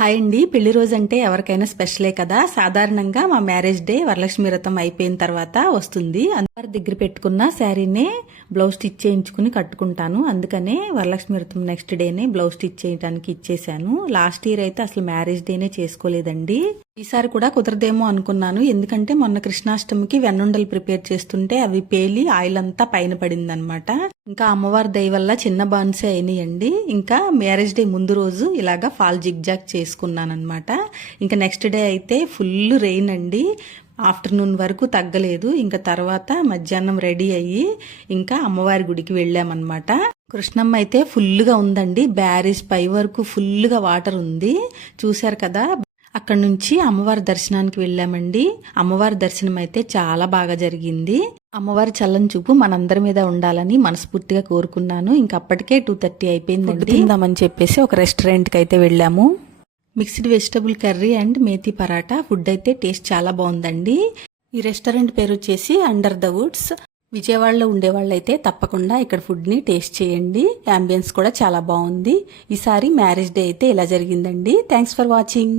Hi అండి. పెళ్లి రోజు అంటే ఎవరికైనా స్పెషలే కదా. సాధారణంగా మా మ్యారేజ్ డే వరలక్ష్మి వ్రతం అయిపోయిన తర్వాత వస్తుంది. అందరి దగ్గర పెట్టుకున్న శారీనే బ్లౌజ్ స్టిచ్ చేయించుకుని కట్టుకుంటాను. అందుకనే వరలక్ష్మి వ్రతం నెక్స్ట్ డేనే బ్లౌజ్ స్టిచ్ చేయడానికి ఇచ్చేసాను. లాస్ట్ ఇయర్ అయితే అసలు మ్యారేజ్ డేనే చేసుకోలేదండి. ఈసారి కూడా కుదరదేమో అనుకున్నాను. ఎందుకంటే మొన్న కృష్ణాష్టమికి వెన్నుండలు ప్రిపేర్ చేస్తుంటే అవి పేలి ఆయిల్ అంతా పైన పడిందనమాట. ఇంకా అమ్మవారి దయ వల్ల చిన్న బాన్సే అయినాయండి. ఇంకా మ్యారేజ్ డే ముందు రోజు ఇలాగా ఫాల్ జిగ్జాగ్ చేసుకున్నాను అనమాట. ఇంకా నెక్స్ట్ డే అయితే ఫుల్ రెయిన్ అండి. ఆఫ్టర్నూన్ వరకు తగ్గలేదు. ఇంకా తర్వాత మధ్యాహ్నం రెడీ అయ్యి ఇంకా అమ్మవారి గుడికి వెళ్ళామన్నమాట. కృష్ణమ్మ అయితే ఫుల్గా ఉందండి. బ్యారేజ్ పై వరకు ఫుల్గా వాటర్ ఉంది. చూశారు కదా. అక్కడ నుంచి అమ్మవారి దర్శనానికి వెళ్ళామండి. అమ్మవారి దర్శనం అయితే చాలా బాగా జరిగింది. అమ్మవారి చల్లని చూపు మనందరి మీద ఉండాలని మనస్ఫూర్తిగా కోరుకున్నాను. ఇంకప్పటికే 2:30 అయిపోయిందండి. తిందామని చెప్పేసి ఒక రెస్టారెంట్కి అయితే వెళ్ళాము. Mixed vegetable curry and methi paratha. Food అయితే టేస్ట్ చాలా బాగుందండి. ఈ రెస్టారెంట్ పేరు వచ్చేసి అండర్ ద వుడ్స్. విజయవాడలో ఉండేవాళ్ళైతే తప్పకుండా ఇక్కడ ఫుడ్ని టేస్ట్ చేయండి. అంబియన్స్ కూడా చాలా బాగుంది. ఈసారి మ్యారేజ్ డే అయితే ఇలా జరిగిందండి. Thanks for watching.